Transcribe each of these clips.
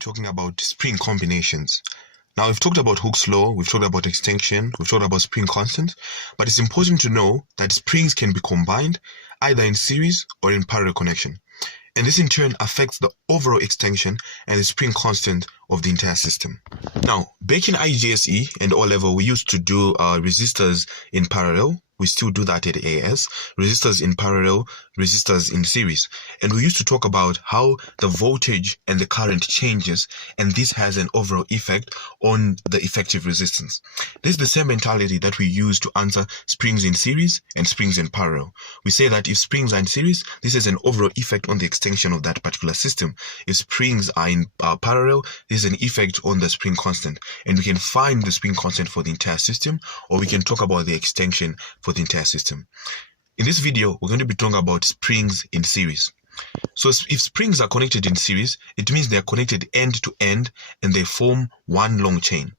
talking about spring combinations. Now, we've talked about Hooke's law, we've talked about extension, we've talked about spring constant, but it's important to know that springs can be combined either in series or in parallel connection. And this in turn affects the overall extension and the spring constant of the entire system. Now, back in IGCSE and O-level, we used to do resistors in parallel. We still do that at AS, resistors in parallel, resistors in series. And we used to talk about how the voltage and the current changes, and this has an overall effect on the effective resistance. This is the same mentality that we use to answer springs in series and springs in parallel. We say that if springs are in series, this has an overall effect on the extension of that particular system. If springs are in parallel, this is an effect on the spring constant. And we can find the spring constant for the entire system, or we can talk about the extension for the entire system. In this video, we're going to be talking about springs in series. So if springs are connected in series, it means they are connected end to end and they form one long chain.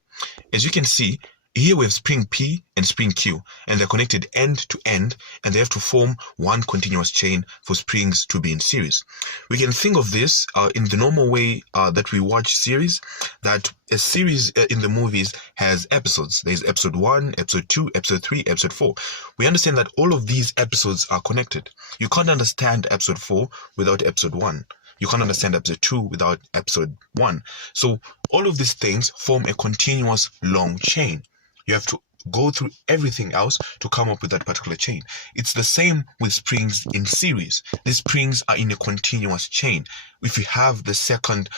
As you can see, here we have spring P and spring Q, and they're connected end to end, and they have to form one continuous chain for springs to be in series. We can think of this in the normal way that we watch series, that a series in the movies has episodes. There's episode 1, episode 2, episode 3, episode 4. We understand that all of these episodes are connected. You can't understand episode 4 without episode 1. You can't understand episode 2 without episode 1. So all of these things form a continuous long chain. You have to go through everything else to come up with that particular chain. It's the same with springs in series. These springs are in a continuous chain. If you have the second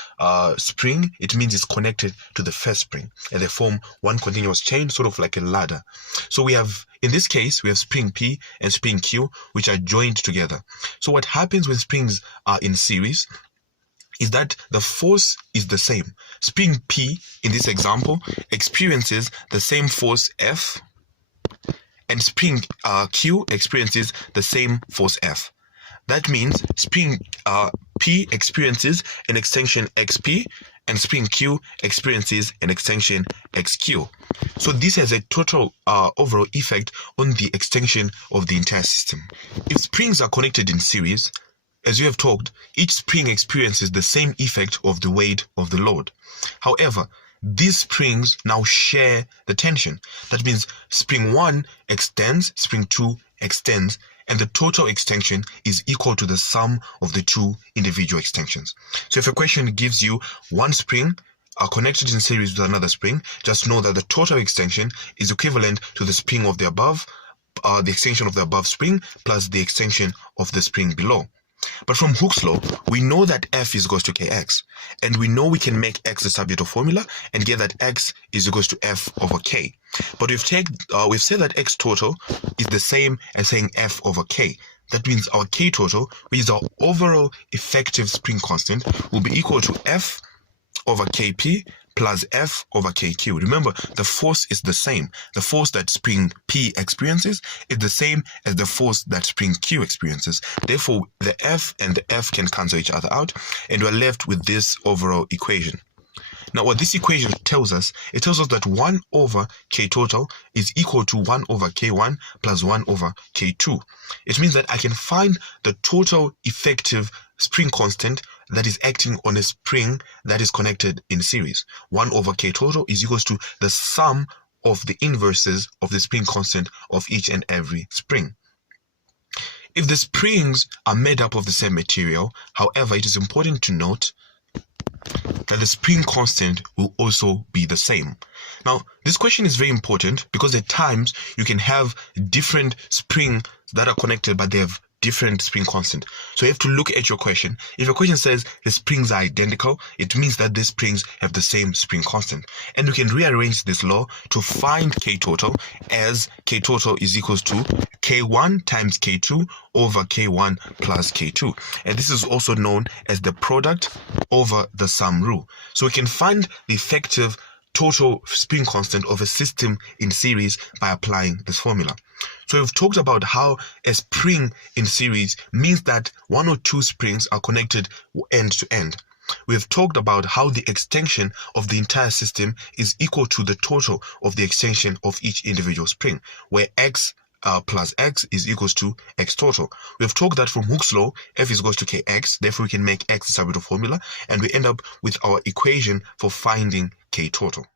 spring, it means it's connected to the first spring, and they form one continuous chain, sort of like a ladder. So we have, in this case, we have spring P and spring Q, which are joined together. So what happens when springs are in series is that the force is the same. Spring P, in this example, experiences the same force F, and spring Q experiences the same force F. That means spring P experiences an extension XP, and spring Q experiences an extension XQ. So this has a total overall effect on the extension of the entire system. If springs are connected in series, as we have talked, each spring experiences the same effect of the weight of the load. However, these springs now share the tension. That means spring 1 extends, spring 2 extends, and the total extension is equal to the sum of the two individual extensions. So if a question gives you one spring connected in series with another spring, just know that the total extension is equivalent to the spring of the above, the extension of the above spring plus the extension of the spring below. But from Hooke's law, we know that F is equals to Kx, and we know we can make X the subject of formula and get that X is equals to F over K. But we've said that X total is the same as saying F over K. That means our K total, which is our overall effective spring constant, will be equal to F over Kp plus F over Kq. Remember, the force is the same. The force that spring P experiences is the same as the force that spring Q experiences. Therefore, the F and the F can cancel each other out, and we're left with this overall equation. Now, what this equation tells us, it tells us that 1 over K total is equal to 1 over K1 plus 1 over K2. It means that I can find the total effective spring constant that is acting on a spring that is connected in series. 1 over K total is equals to the sum of the inverses of the spring constant of each and every spring. If the springs are made up of the same material, however, it is important to note that the spring constant will also be the same. Now, this question is very important because at times you can have different springs that are connected, but they have different spring constant. So you have to look at your question. If your question says the springs are identical, it means that these springs have the same spring constant. And we can rearrange this law to find K total as K total is equals to K1 times K2 over K1 plus K2. And this is also known as the product over the sum rule. So we can find the effective total spring constant of a system in series by applying this formula. So we've talked about how a spring in series means that one or two springs are connected end to end. We've talked about how the extension of the entire system is equal to the total of the extension of each individual spring, where X plus x is equals to x total. We have talked that from Hooke's law, f is equals to kx, therefore we can make x the subtotal formula, and we end up with our equation for finding k total.